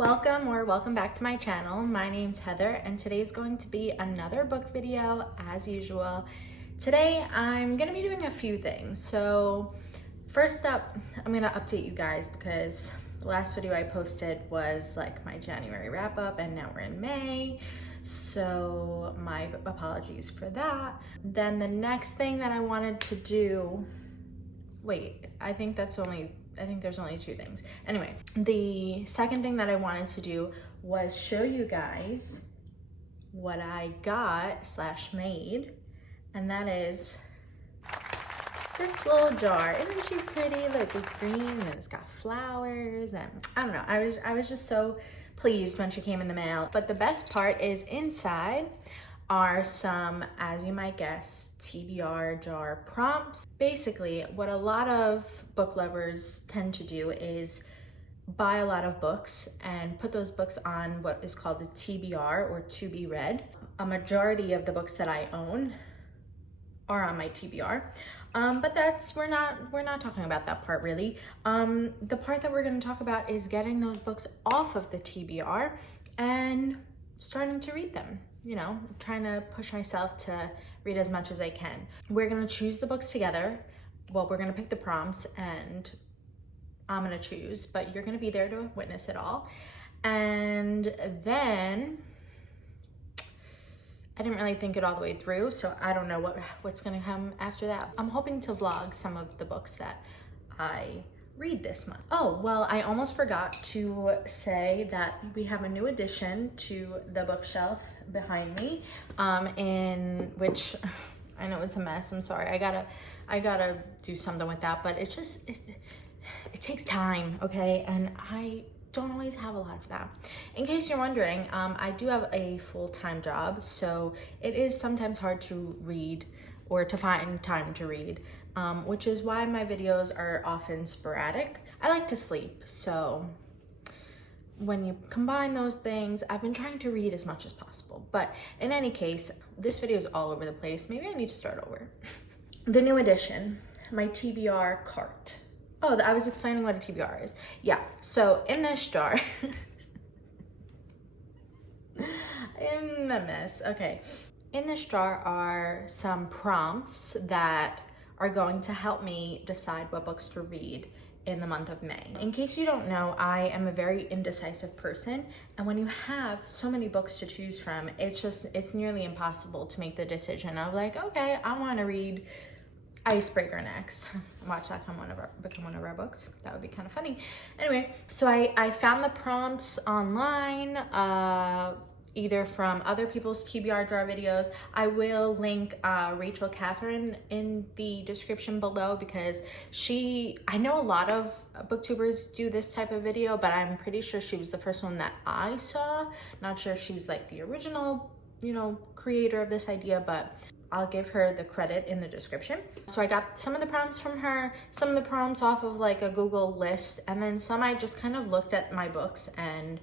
Welcome back to my channel. My name's Heather and today's going to be another book video as usual. Today I'm gonna be doing a few things. So first up, I'm gonna update you guys because the last video I posted was like my January wrap up and now we're in May. So my apologies for that. Then the next thing that I wanted to do, I think there's only two things. Anyway, the second thing that I wanted to do was show you guys what I got / made, and that is this little jar. Isn't she pretty? Look, it's green and it's got flowers, and I don't know, I was just so pleased when she came in the mail. But the best part is inside are some, as you might guess, TBR jar prompts. Basically, what a lot of book lovers tend to do is buy a lot of books and put those books on what is called a TBR, or to be read. A majority of the books that I own are on my TBR, but we're not talking about that part really. The part that we're going to talk about is getting those books off of the TBR and starting to read them. You know, trying to push myself to read as much as I can. We're gonna choose the books together. Well, we're gonna pick the prompts and I'm gonna choose, but you're gonna be there to witness it all. And then I didn't really think it all the way through, so I don't know what's gonna come after that. I'm hoping to vlog some of the books that I read this month. Oh, well, I almost forgot to say that we have a new addition to the bookshelf behind me, in which I know it's a mess. I'm sorry. I gotta do something with that, but it takes time, okay? And I don't always have a lot of that. In case you're wondering, I do have a full-time job, so it is sometimes hard to read or to find time to read, which is why my videos are often sporadic. I like to sleep, so when you combine those things, I've been trying to read as much as possible. But in any case, this video is all over the place. Maybe I need to start over. The new addition, my TBR cart. Oh, I was explaining what a TBR is. Yeah, so in this jar, I'm a mess, okay. In this jar are some prompts that are going to help me decide what books to read in the month of May. In case you don't know, I am a very indecisive person, and when you have so many books to choose from, it's nearly impossible to make the decision of like, okay, I want to read Icebreaker next. Watch that become one of our books. That would be kind of funny. Anyway, so I found the prompts online, either from other people's TBR jar videos. I will link Rachel Catherine in the description below because I know a lot of booktubers do this type of video, but I'm pretty sure she was the first one that I saw. Not sure if she's like the original, creator of this idea, but I'll give her the credit in the description. So I got some of the prompts from her, some of the prompts off of like a Google list, and then some I just kind of looked at my books and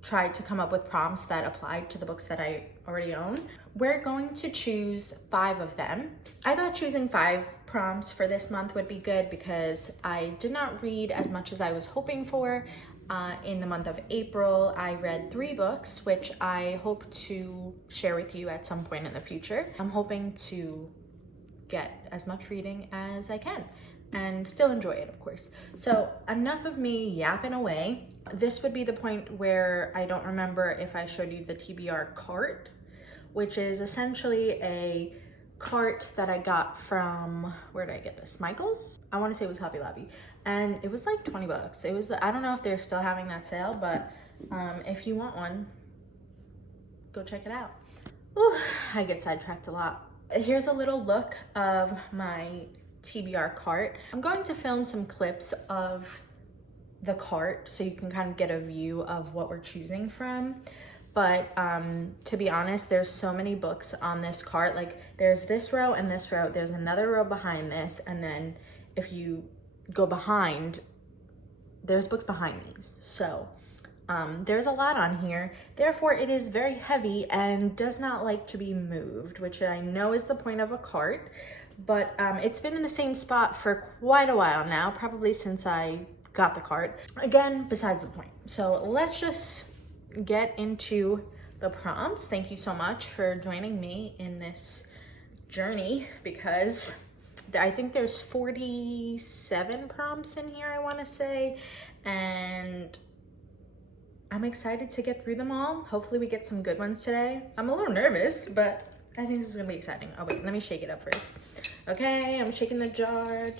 tried to come up with prompts that applied to the books that I already own. We're going to choose 5 of them. I thought choosing 5 prompts for this month would be good because I did not read as much as I was hoping for. In the month of April, I read 3 books, which I hope to share with you at some point in the future. I'm hoping to get as much reading as I can and still enjoy it, of course. So enough of me yapping away. This would be the point where I don't remember if I showed you the TBR cart, which is essentially a cart that I got from, where did I get this? Michael's? I want to say it was Hobby Lobby. And it was like 20 bucks. It was, I don't know if they're still having that sale, but if you want one, go check it out. Ooh, I get sidetracked a lot. Here's a little look of my TBR cart. I'm going to film some clips of the cart so you can kind of get a view of what we're choosing from. But to be honest, there's so many books on this cart. Like there's this row and this row, there's another row behind this, and then if you go behind, there's books behind these. So there's a lot on here. Therefore, it is very heavy and does not like to be moved, which I know is the point of a cart. But it's been in the same spot for quite a while now, probably since I got the card. Again, besides the point. So let's just get into the prompts. Thank you so much for joining me in this journey, because I think there's 47 prompts in here, I want to say, and I'm excited to get through them all. Hopefully we get some good ones today. I'm a little nervous, but I think this is gonna be exciting. Oh wait, let me shake it up first. Okay, I'm shaking the jar.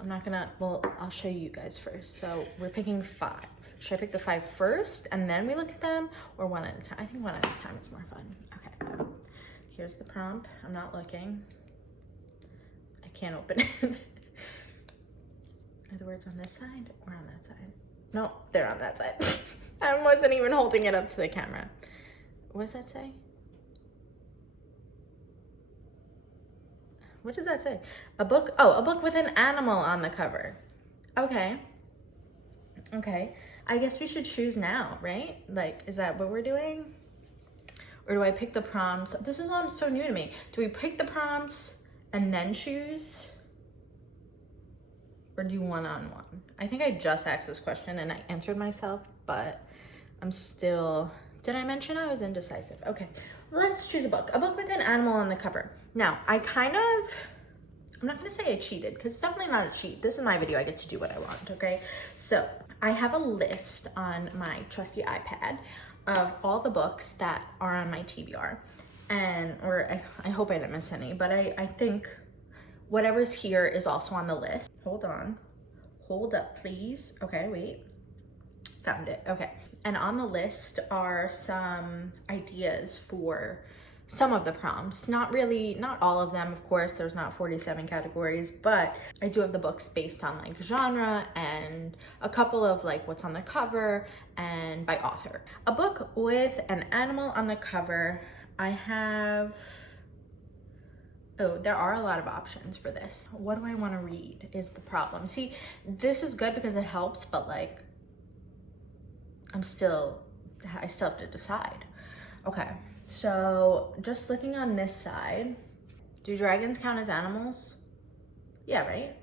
I'm not gonna, well, I'll show you guys first. So we're picking 5. Should I pick the 5 first and then we look at them, or one at a time? I think one at a time is more fun. Okay, here's the prompt. I'm not looking. I can't open it. Are the words on this side or on that side? No, they're on that side. I wasn't even holding it up to the camera. What does that say? What does that say? A book? Oh, a book with an animal on the cover. Okay. Okay. I guess we should choose now, right? Like, is that what we're doing? Or do I pick the prompts? This is all so new to me. Do we pick the prompts and then choose? Or do one-on-one? I think I just asked this question and I answered myself, but I'm still, did I mention I was indecisive? Okay, let's choose a book with an animal on the cover. Now, I'm not gonna say I cheated, because it's definitely not a cheat. This is my video, I get to do what I want, okay? So I have a list on my trusty iPad of all the books that are on my TBR. I hope I didn't miss any, but I think whatever's here is also on the list. Hold on, hold up, please. Okay, wait, found it, okay. And on the list are some ideas for some of the prompts. Not all of them, of course, there's not 47 categories, but I do have the books based on like genre and a couple of like what's on the cover and by author. A book with an animal on the cover, I have, oh, there are a lot of options for this. What do I want to read is the problem. See, this is good because it helps, but like, I still have to decide. Okay, so just looking on this side, do dragons count as animals? Yeah, right?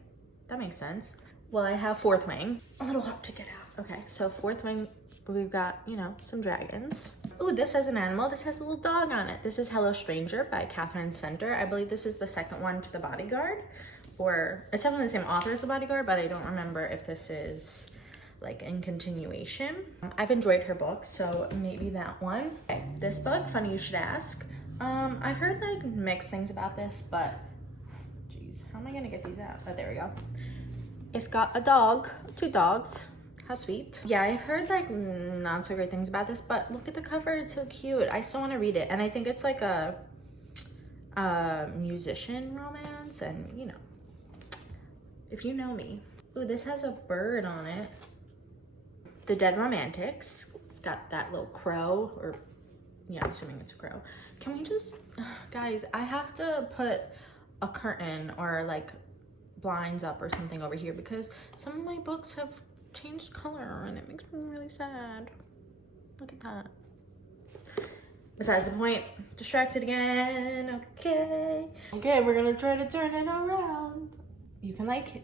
That makes sense. Well, I have Fourth Wing. A little hard to get out. Okay, so Fourth Wing, we've got, you know, some dragons. Ooh, this has an animal. This has a little dog on it. This is Hello Stranger by Catherine Center. I believe this is the second one to The Bodyguard, or it's definitely the same author as The Bodyguard, but I don't remember if this is like in continuation. I've enjoyed her books, so maybe that one. Okay, this book, Funny You Should Ask. I've heard like mixed things about this, but geez, how am I gonna get these out? Oh, there we go. It's got a dog, 2 dogs. How sweet. Yeah, I've heard like not so great things about this, but look at the cover, it's so cute. I still want to read it, and I think it's like a musician romance, and you know, if you know me. Ooh, this has a bird on it. The Dead Romantics. It's got that little crow, or yeah, I'm assuming it's a crow. Can we just, guys, I have to put a curtain or like blinds up or something over here, because some of my books have changed color and it makes me really sad. Look at that. Besides the point, distracted again. Okay, we're gonna try to turn it around. You can like,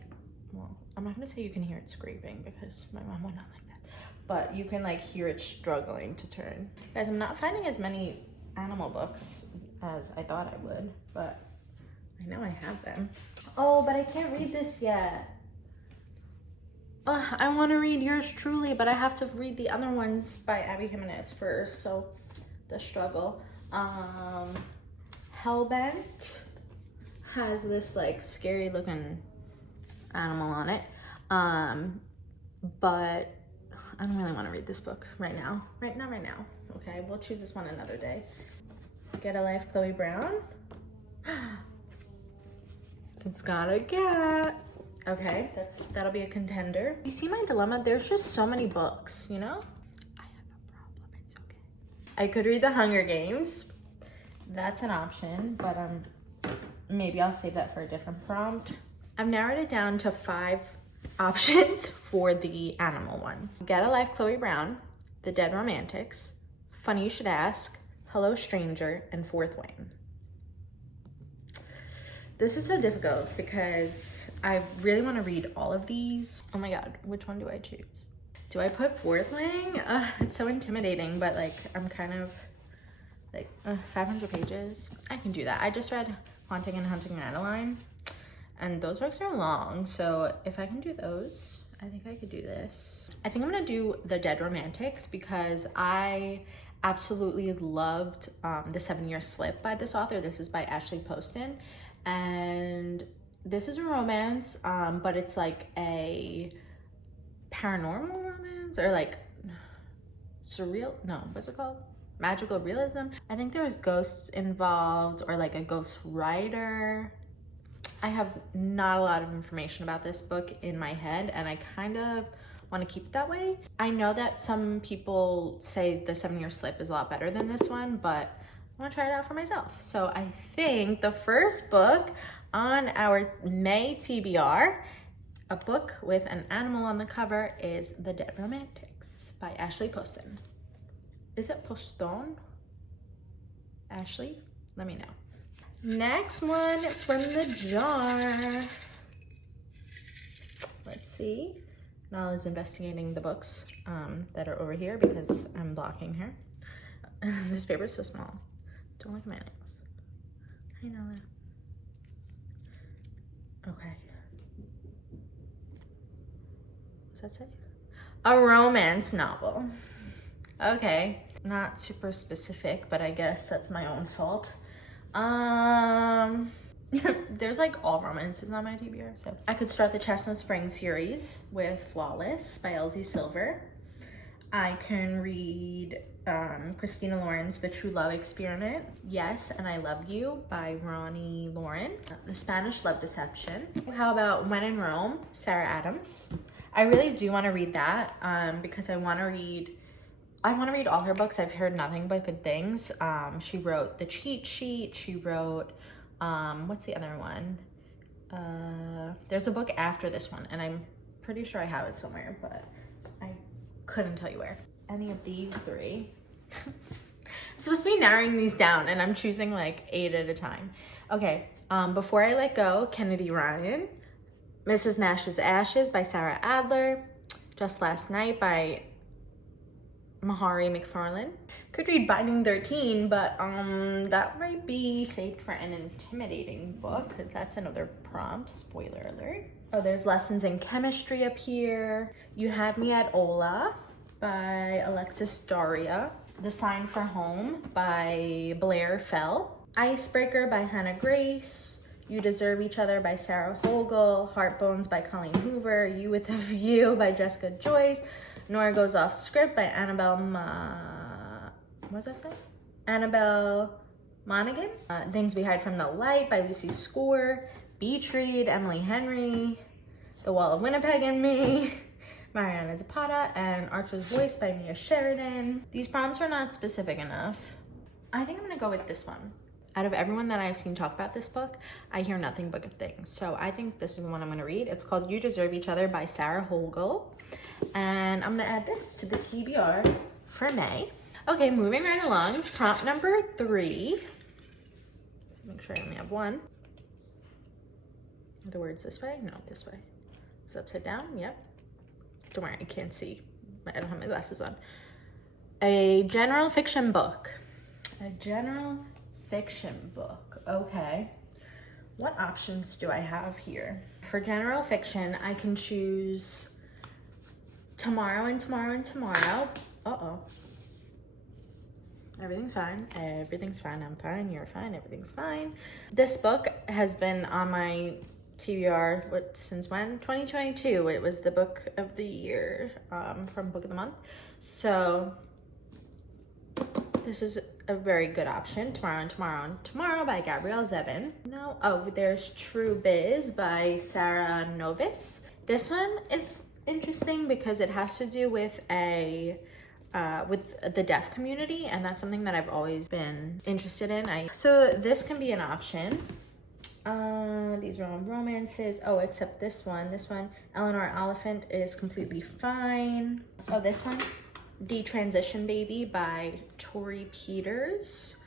well, I'm not gonna say you can hear it scraping because my mom would not like that, but you can like hear it struggling to turn. Guys, I'm not finding as many animal books as I thought I would, but I know I have them. Oh, but I can't read this yet. I want to read Yours Truly, but I have to read the other ones by Abby Jimenez first, so the struggle. Hellbent has this like scary looking animal on it, but I don't really want to read this book right now. Right now. Okay, we'll choose this one another day. Get a Life, Chloe Brown. It's got a cat. Okay, that'll be a contender. You see my dilemma? There's just so many books, you know? I have a problem, it's okay. I could read The Hunger Games. That's an option, but maybe I'll save that for a different prompt. I've narrowed it down to 5 options for the animal one. Get a Life, Chloe Brown, The Dead Romantics, Funny You Should Ask, Hello Stranger, and Fourth Wing. This is so difficult because I really want to read all of these. Oh my god, which one do I choose? Do I put Fourthling? It's so intimidating, but like I'm kind of like 500 pages. I can do that. I just read Haunting and Hunting Adeline, and those books are long, so if I can do those, I think I could do this. I think I'm gonna do The Dead Romantics because I absolutely loved The 7-Year Slip by this author. This is by Ashley Poston, and this is a romance, but it's like a paranormal romance or like surreal, no, what's it called? Magical realism. I think there's ghosts involved or like a ghost writer. I have not a lot of information about this book in my head, and I kind of want to keep it that way. I know that some people say The 7-Year Slip is a lot better than this one, but I want to try it out for myself. So I think the first book on our May TBR, a book with an animal on the cover, is The Dead Romantics by Ashley Poston. Is it Poston? Ashley? Let me know. Next one from the jar. Let's see. Nala is investigating the books that are over here because I'm blocking her. This paper is so small. Don't look at my nails. Hi, Nala. Okay. What's that say? A romance novel. Okay. Not super specific, but I guess that's my own fault. There's like all romances on my TBR, so I could start the Chestnut Spring series with Flawless by Elsie Silver. I can read Christina Lauren's The True Love Experiment, Yes and I Love You by Ronnie Lauren. The Spanish Love Deception. How about When in Rome, Sarah Adams. I really do want to read that because I want to read all her books. I've heard nothing but good things. She wrote The Cheat Sheet. She wrote, what's the other one? There's a book after this one, and I'm pretty sure I have it somewhere, but I couldn't tell you where. Any of these three. I'm supposed to be narrowing these down, and I'm choosing like 8 at a time. Okay, Before I Let Go, Kennedy Ryan. Mrs. Nash's Ashes by Sarah Adler. Just Last Night by Mahari McFarlane. Could read Binding 13, but that might be saved for an intimidating book because that's another prompt. Spoiler alert. Oh, there's Lessons in Chemistry up here. You Had Me at Ola by Alexis Daria. The Sign for Home by Blair Fell. Icebreaker by Hannah Grace. You Deserve Each Other by Sarah Hogel. Heartbones by Colleen Hoover. You with a View by Jessica Joyce. Nora Goes Off Script by Annabelle what does that say? Annabelle Monaghan. Things We Hide from the Light by Lucy Score. Beach Read, Emily Henry. The Wall of Winnipeg and Me, Mariana Zapata, and Archer's Voice by Mia Sheridan. These prompts are not specific enough. I think I'm gonna go with this one. Out of everyone that I've seen talk about this book, I hear nothing but good things. So I think this is the one I'm gonna read. It's called You Deserve Each Other by Sarah Hogel. And I'm gonna add this to the TBR for May. Okay, moving right along. Prompt number 3. So make sure I only have one. Are the words this way? No, this way. It's upside down, yep. Don't worry, I can't see. I don't have my glasses on. A general fiction book. A general fiction book, okay. What options do I have here? For general fiction, I can choose Tomorrow and Tomorrow and Tomorrow. Uh-oh. Everything's fine. Everything's fine. I'm fine. You're fine. Everything's fine. This book has been on my TBR, since when? 2022. It was the book of the year from Book of the Month. So this is a very good option. Tomorrow and Tomorrow and Tomorrow by Gabrielle Zevin. No, oh, there's True Biz by Sarah Novice. This one is interesting because it has to do with with the deaf community, and that's something that I've always been interested in. So this can be an option. These are all romances. Oh, except this one. This one, Eleanor Oliphant, is completely fine. Oh, this one, Detransition Baby by Tori Peters.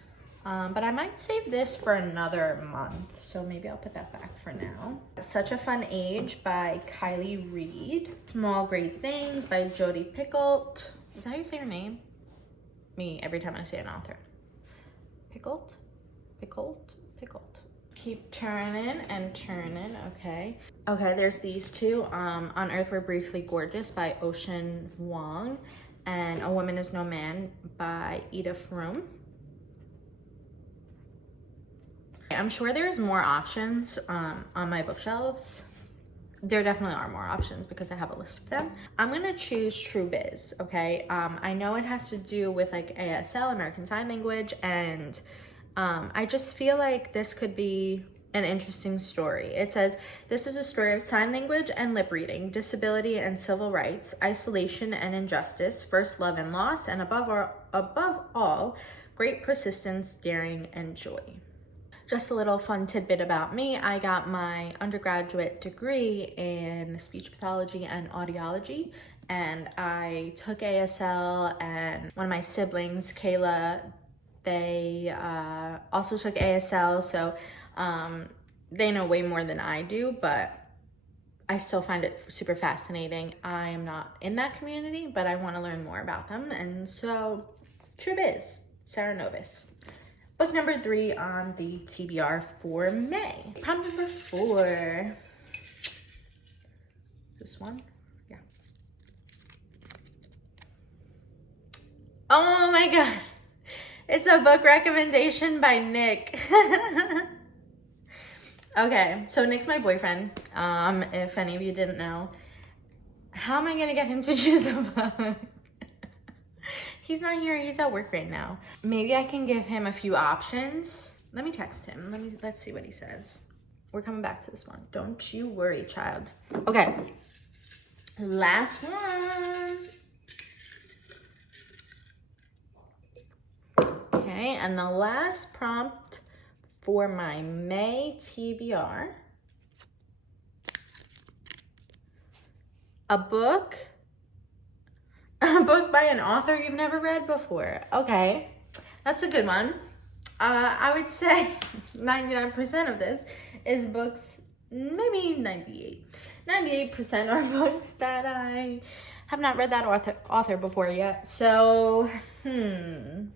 But I might save this for another month, so maybe I'll put that back for now. Such a Fun Age by Kylie Reed. Small Great Things by Jodi Picoult. Is that how you say her name? Me, every time I say an author. Picoult? Picoult? Picoult. Keep turning and turning, okay. Okay, there's these two. On Earth We're Briefly Gorgeous by Ocean Vuong, and A Woman Is No Man by Edith Froome. I'm sure there's more options on my bookshelves. There definitely are more options because I have a list of them. I'm gonna choose True Biz, okay? I know it has to do with like ASL, American Sign Language, and I just feel like this could be an interesting story. It says, this is a story of sign language and lip reading, disability and civil rights, isolation and injustice, first love and loss, and above all, great persistence, daring, and joy. Just a little fun tidbit about me. I got my undergraduate degree in speech pathology and audiology, and I took ASL, and one of my siblings, Kayla, they also took ASL, so they know way more than I do, but I still find it super fascinating. I am not in that community, but I want to learn more about them, and so True Biz, Sarah Novis. Book number 3 on the TBR for May. Prompt number 4. This one? Yeah. Oh my god. It's a book recommendation by Nick. Okay, so Nick's my boyfriend. If any of you didn't know. How am I gonna get him to choose a book? He's not here, he's at work right now. Maybe I can give him a few options. Let me text him, let's see what he says. We're coming back to this one. Don't you worry, child. Okay, last one. Okay, and the last prompt for my May TBR. A book by an author you've never read before. Okay, that's a good one. I would say 99% of this is books, maybe 98% are books that I have not read that author before yet. So,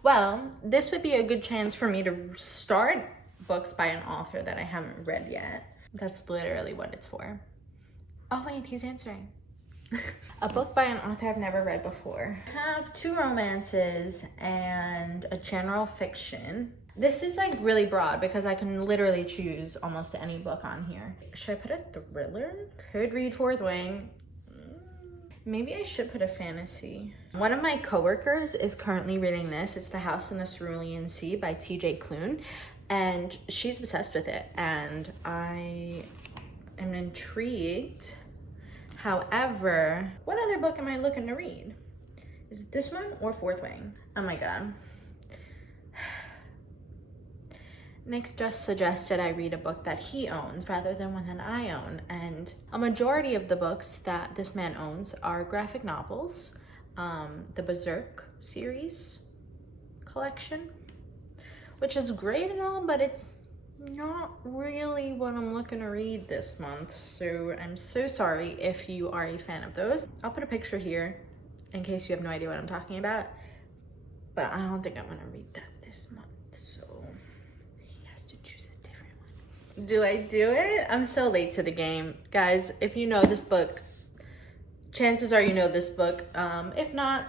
well, this would be a good chance for me to start books by an author that I haven't read yet. That's literally what it's for. Oh wait, he's answering. A book by an author I've never read before. I have 2 romances and a general fiction. This is like really broad because I can literally choose almost any book on here. Should I put a thriller? Could read Fourth Wing. Maybe I should put a fantasy. One of my coworkers is currently reading this. It's The House in the Cerulean Sea by TJ Klune, and she's obsessed with it, and I am intrigued. However, what other book am I looking to read? Is it this one or Fourth Wing? Oh my god. Nick just suggested I read a book that he owns rather than one that I own, and a majority of the books that this man owns are graphic novels, the Berserk series collection, which is great and all, but it's not really what I'm looking to read this month, so I'm so sorry if you are a fan of those. I'll put a picture here in case you have no idea what I'm talking about, but I don't think I'm gonna read that this month, so he has to choose a different one. Do I do it? I'm so late to the game. Guys, if you know this book, chances are you know this book. If not,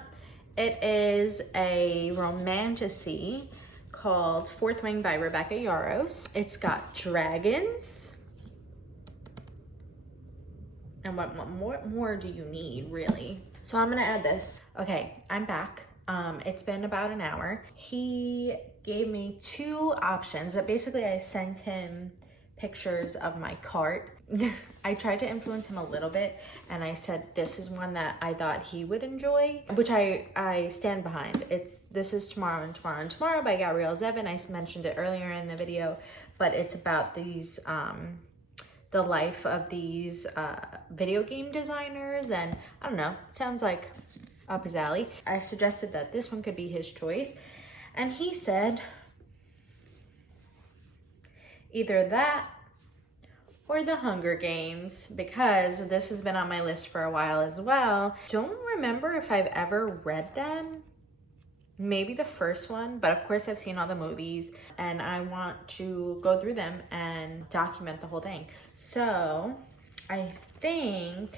it is a romantasy called Fourth Wing by Rebecca Yarros. It's got dragons. And what more do you need, really? So I'm gonna add this. Okay, I'm back. It's been about an hour. He gave me 2 options that basically I sent him pictures of my cart. I tried to influence him a little bit, and I said this is one that I thought he would enjoy, which I stand behind. This is Tomorrow and Tomorrow and Tomorrow by Gabrielle Zevin. I mentioned it earlier in the video, but it's about these the life of these video game designers, and I don't know, sounds like up his alley. I suggested that this one could be his choice, and he said Either that or The Hunger Games, because this has been on my list for a while as well. Don't remember if I've ever read them. Maybe the first one, but of course I've seen all the movies and I want to go through them and document the whole thing. So I think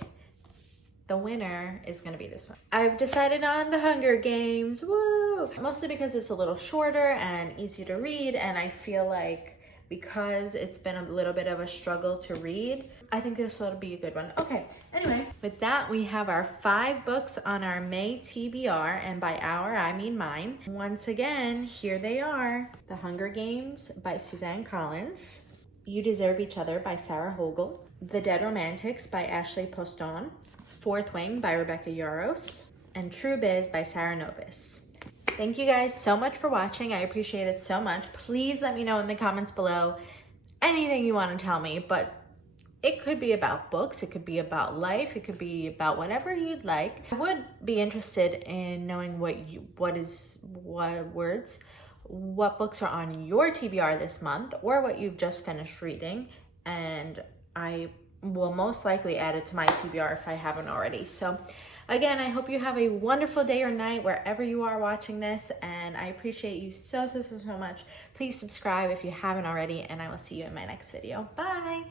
the winner is gonna be this one. I've decided on The Hunger Games, woo! Mostly because it's a little shorter and easier to read, and I feel like because it's been a little bit of a struggle to read, I think this will be a good one. Okay, anyway, with that, we have our 5 books on our May TBR, and by our, I mean mine. Once again, here they are. The Hunger Games by Suzanne Collins, You Deserve Each Other by Sarah Hogel, The Dead Romantics by Ashley Poston, Fourth Wing by Rebecca Yaros, and True Biz by Sarah Novis. Thank you guys so much for watching. I appreciate it so much. Please let me know in the comments below anything you want to tell me, but it could be about books, it could be about life, it could be about whatever you'd like. I would be interested in knowing what books are on your TBR this month, or what you've just finished reading, and I will most likely add it to my TBR if I haven't already. So again, I hope you have a wonderful day or night wherever you are watching this, and I appreciate you so much. Please subscribe if you haven't already, and I will see you in my next video. Bye!